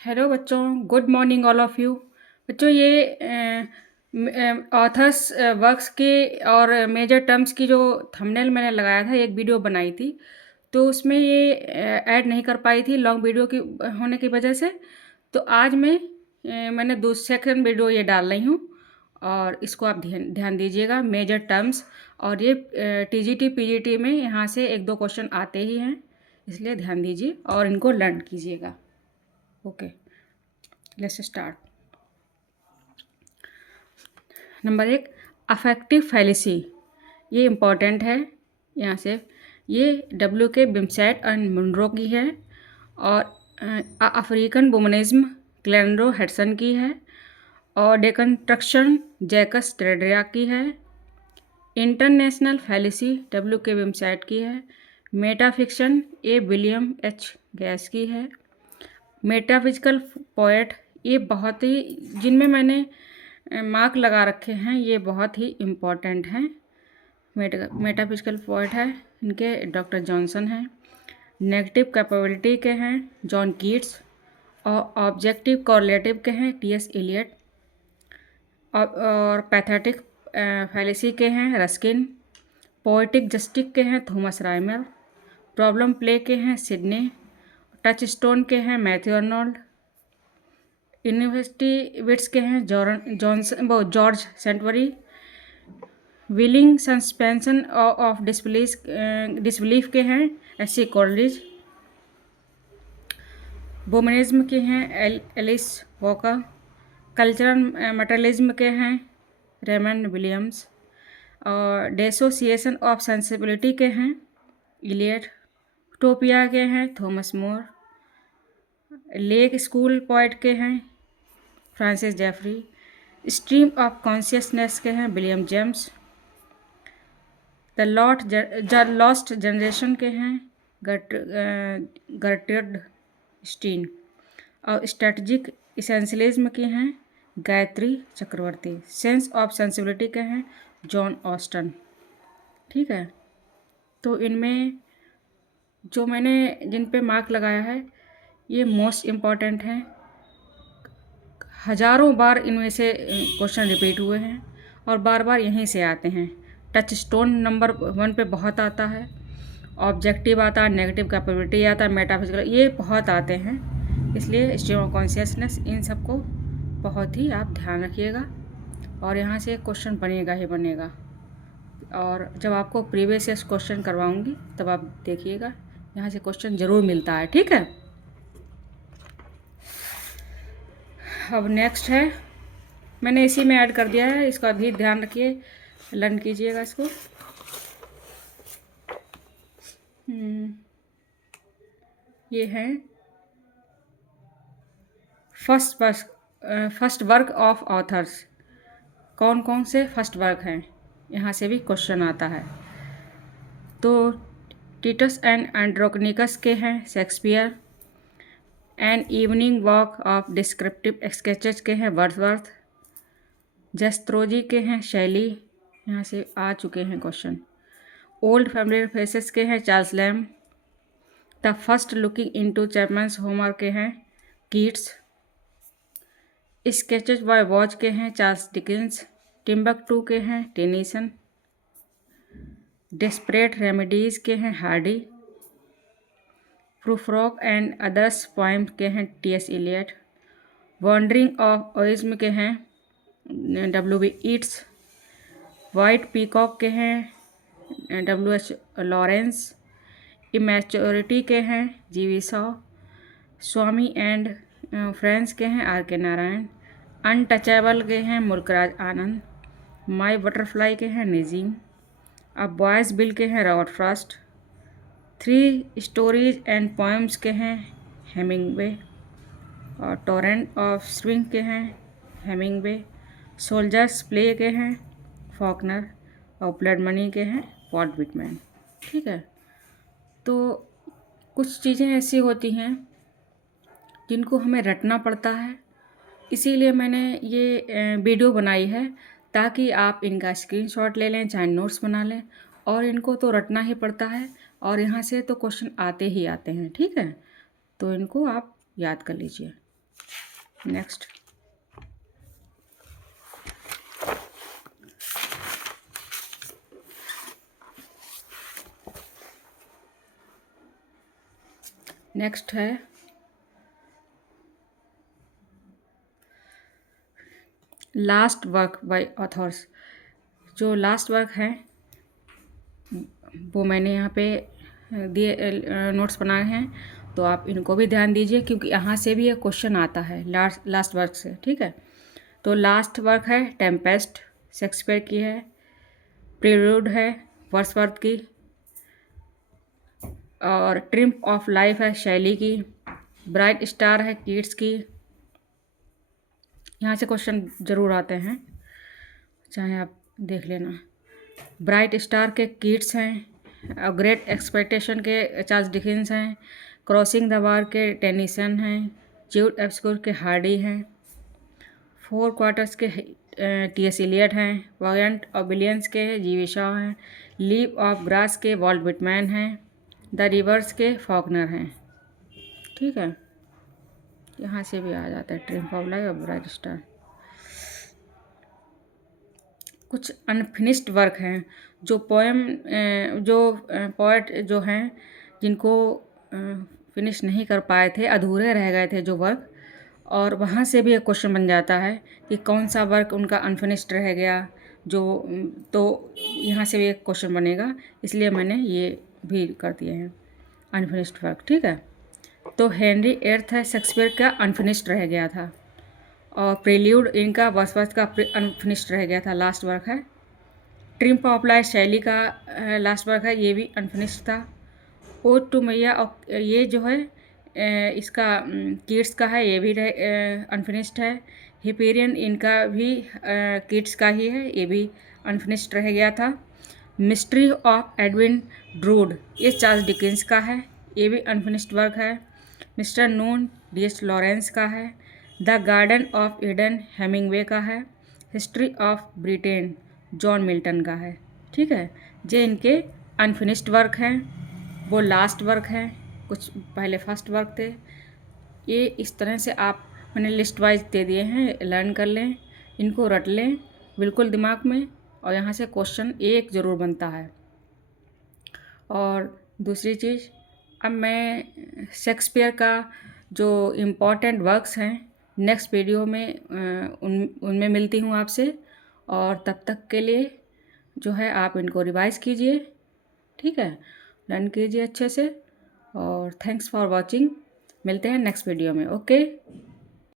Hello बच्चों, good morning all of you. बच्चों, ये ऑथर्स वर्क्स के और मेजर टर्म्स की जो थंबनेल मैंने लगाया था, एक वीडियो बनाई थी, तो उसमें ये ऐड नहीं कर पाई थी लॉन्ग वीडियो की होने की वजह से। तो आज मैंने सेकंड वीडियो ये डाल रही हूँ, और इसको आप ध्यान ध्यान दीजिएगा। मेजर टर्म्स, और ये टीजीटी पीजीटी में यहाँ से एक दो क्वेश्चन आते ही हैं, इसलिए ध्यान दीजिए और इनको लर्न कीजिएगा। Okay, let's start. Number 1, affective fallacy. ये इम्पॉर्टेंट है। यहाँ से ये डब्ल्यू के बिमसेट एंड मुनरो की है, और अफ्रीकन वुमनिज्म क्लेंड्रो हेडसन की है, और डिकंस्ट्रक्शन जैकस ट्रेडरिया की है। इंटरनेशनल फैलेसी डब्ल्यू के बिमसेट की है। Metafiction A William H gas की है। मेटाफिजिकल पोएट, ये बहुत ही, जिनमें मैंने मार्क लगा रखे हैं, ये बहुत ही इम्पॉर्टेंट हैं। मेटाफिजिकल पोएट है, इनके डॉक्टर जॉनसन हैं। नेगेटिव कैपेबिलिटी के हैं जॉन कीट्स, और ऑब्जेक्टिव कॉरलेटिव के हैं टी एस इलियट, और पैथेटिक फैलेसी के हैं रस्किन। पोएटिक जस्टिस के हैं थॉमस राइमर। प्रॉब्लम प्ले के हैं सिडनी। टच स्टोन के हैं मैथ्यू अर्नोल्ड। यूनिवर्सिटी विट्स के हैं George Saintsbury. Willing suspension of disbelief के हैं एस.सी. कॉलरिज। वुमनिज्म के हैं एलिस वॉकर। कल्चरल मटेरियलिज्म के हैं रेमंड विलियम्स, और डिसोसिएशन ऑफ सेंसिबिलिटी के हैं इलियट। टोपिया के हैं Thomas More. Lake school poet के हैं Francis Jeffrey. Stream of consciousness के हैं William James. The lost generation के हैं गर्ट्रूड स्टीन, और स्ट्रेटजिक इसेंशियलिज्म के हैं Gayatri Chakravorty. Sense of sensibility के हैं जॉन ऑस्टन। ठीक है, तो इनमें जो मैंने जिन पे मार्क लगाया है, ये मोस्ट इम्पॉर्टेंट हैं। हजारों बार इनमें से क्वेश्चन रिपीट हुए हैं, और बार बार यहीं से आते हैं। टच स्टोन नंबर 1 पे बहुत आता है। ऑब्जेक्टिव आता है, नेगेटिव कैपेबिलिटी आता है, मेटाफिजिकल, ये बहुत आते हैं। इसलिए स्ट्रीम ऑफ कॉन्शियसनेस, इन सबको बहुत ही आप ध्यान रखिएगा, और यहाँ से क्वेश्चन बनेगा ही बनेगा। और जब आपको प्रीवियस ईयर क्वेश्चन करवाऊँगी तब आप देखिएगा, यहाँ से क्वेश्चन ज़रूर मिलता है। ठीक है, अब नेक्स्ट है, मैंने इसी में ऐड कर दिया है, इसका भी ध्यान रखिए, लर्न कीजिएगा इसको। ये है फर्स्ट वर्क ऑफ ऑथर्स। कौन कौन से फर्स्ट वर्क हैं, यहाँ से भी क्वेश्चन आता है। तो टिटस एंड एंड्रोनिकस के हैं Shakespeare. An evening walk of descriptive sketches के हैं वर्ड्सवर्थ। जस्त्रोजी के हैं शैली, यहाँ से आ चुके हैं क्वेश्चन। ओल्ड फैमिलियर फेसेस के हैं Charles Lamb. The first looking into Chapman's Homer के हैं कीट्स। स्केचेस बाय वॉच के हैं चार्ल्स डिकेंस। टिम्बकटू के हैं टेनीसन। डेस्परेट रेमेडीज के हैं Hardy. Prufrock and others poem के हैं T S Eliot. Wandering of Oisin के हैं W B Yeats. White peacock के हैं डब्ल्यू एच लॉरेंस। इमेच्योरिटी के हैं G V Shaw. Swami and friends के हैं आर के नारायण। अनटचेबल के हैं मुल्कराज आनंद। माई बटरफ्लाई के हैं नजीम। अब बॉयज़ बिल के हैं Robert Frost. Three stories and poems के हैं हेमिंगवे, और टोरेंट ऑफ स्प्रिंग के हैं हेमिंगवे। सोल्जर्स प्ले के हैं फॉकनर, और ब्लड मनी के हैं वॉल्ट विटमैन। ठीक है, तो कुछ चीज़ें ऐसी होती हैं जिनको हमें रटना पड़ता है, इसीलिए मैंने ये वीडियो बनाई है, ताकि आप इनका स्क्रीनशॉट ले लें, चाहे नोट्स बना लें। और इनको तो रटना ही पड़ता है, और यहाँ से तो क्वेश्चन आते ही आते हैं। ठीक है, तो इनको आप याद कर लीजिए। नेक्स्ट। नेक्स्ट है लास्ट वर्क बाय ऑथर्स। जो लास्ट वर्क है वो मैंने यहाँ पे दिए नोट्स बनाए हैं, तो आप इनको भी ध्यान दीजिए क्योंकि यहाँ से भी एक क्वेश्चन आता है लास्ट वर्क से। ठीक है, तो लास्ट वर्क है टेम्पेस्ट, शेक्सपियर की है। प्रीलूड है वर्ड्सवर्थ की। और ट्रिम्प ऑफ लाइफ है शैली की। ब्राइट स्टार है कीट्स की। यहाँ से क्वेश्चन ज़रूर आते हैं, चाहे आप देख लेना। ब्राइट स्टार के कीट्स हैं। ग्रेट एक्सपेक्टेशन के चार्ल्स डिकेंस हैं। क्रॉसिंग द बार के टेनिसन हैं। ज्यूड एब्सक्योर के हार्डी हैं। फोर क्वार्टर्स के टी.एस. इलियट हैं। वैगेंट ऑफ बिलियंस के जी.वी. शॉ हैं। लीव ऑफ ग्रास के वॉल्ट विटमैन हैं। द रिवर्स के फॉकनर हैं। ठीक है, यहाँ से भी आ जाता है ट्रिम्प ऑफ लाइफ और ब्राइट स्टार। कुछ अनफिनिश्ड वर्क हैं, जो पोएम जो पोएट जो हैं जिनको फिनिश नहीं कर पाए थे, अधूरे रह गए थे जो वर्क, और वहाँ से भी एक क्वेश्चन बन जाता है कि कौन सा वर्क उनका अनफिनिश्ड रह गया। जो तो यहाँ से भी एक क्वेश्चन बनेगा, इसलिए मैंने ये भी कर दिए हैं अनफिनिश्ड वर्क। ठीक है, तो हेनरी एट्थ है शेक्सपियर का अनफिनिश्ड रह गया था। और प्रेल्यूड इनका वर्ड्सवर्थ का अनफिनिश्ड रह गया था, लास्ट वर्क है। ट्रिम्प ऑफ लाइफ शैली का लास्ट वर्क है, ये भी अनफिनिश्ड था। ओड टू मैया और ये जो है इसका किड्स का है, ये भी अनफिनिश्ड है। हिपेरियन इनका भी किड्स का ही है, ये भी अनफिनिश्ड रह गया था। मिस्ट्री ऑफ एडविन ड्रूड ये चार्ल्स डिकेंस का है, ये भी अनफिनिश्ड वर्क है। मिस्टर नून डी.एच. लॉरेंस का है। The garden of Eden Hemingway का है। History of Britain John Milton का है। ठीक है, ये इनके अनफिनिश्ड वर्क हैं, वो लास्ट वर्क हैं, कुछ पहले फर्स्ट वर्क थे। ये इस तरह से आप मैंने लिस्ट वाइज दे दिए हैं, लर्न कर लें, इनको रट लें बिल्कुल दिमाग में, और यहाँ से क्वेश्चन एक ज़रूर बनता है। और दूसरी चीज़, अब मैं शेक्सपियर का जो इम्पोर्टेंट वर्क्स हैं नेक्स्ट वीडियो में उनमें मिलती हूँ आपसे, और तब तक के लिए जो है आप इनको रिवाइज कीजिए। ठीक है, लर्न कीजिए अच्छे से, और थैंक्स फॉर वॉचिंग। मिलते हैं नेक्स्ट वीडियो में। ओके।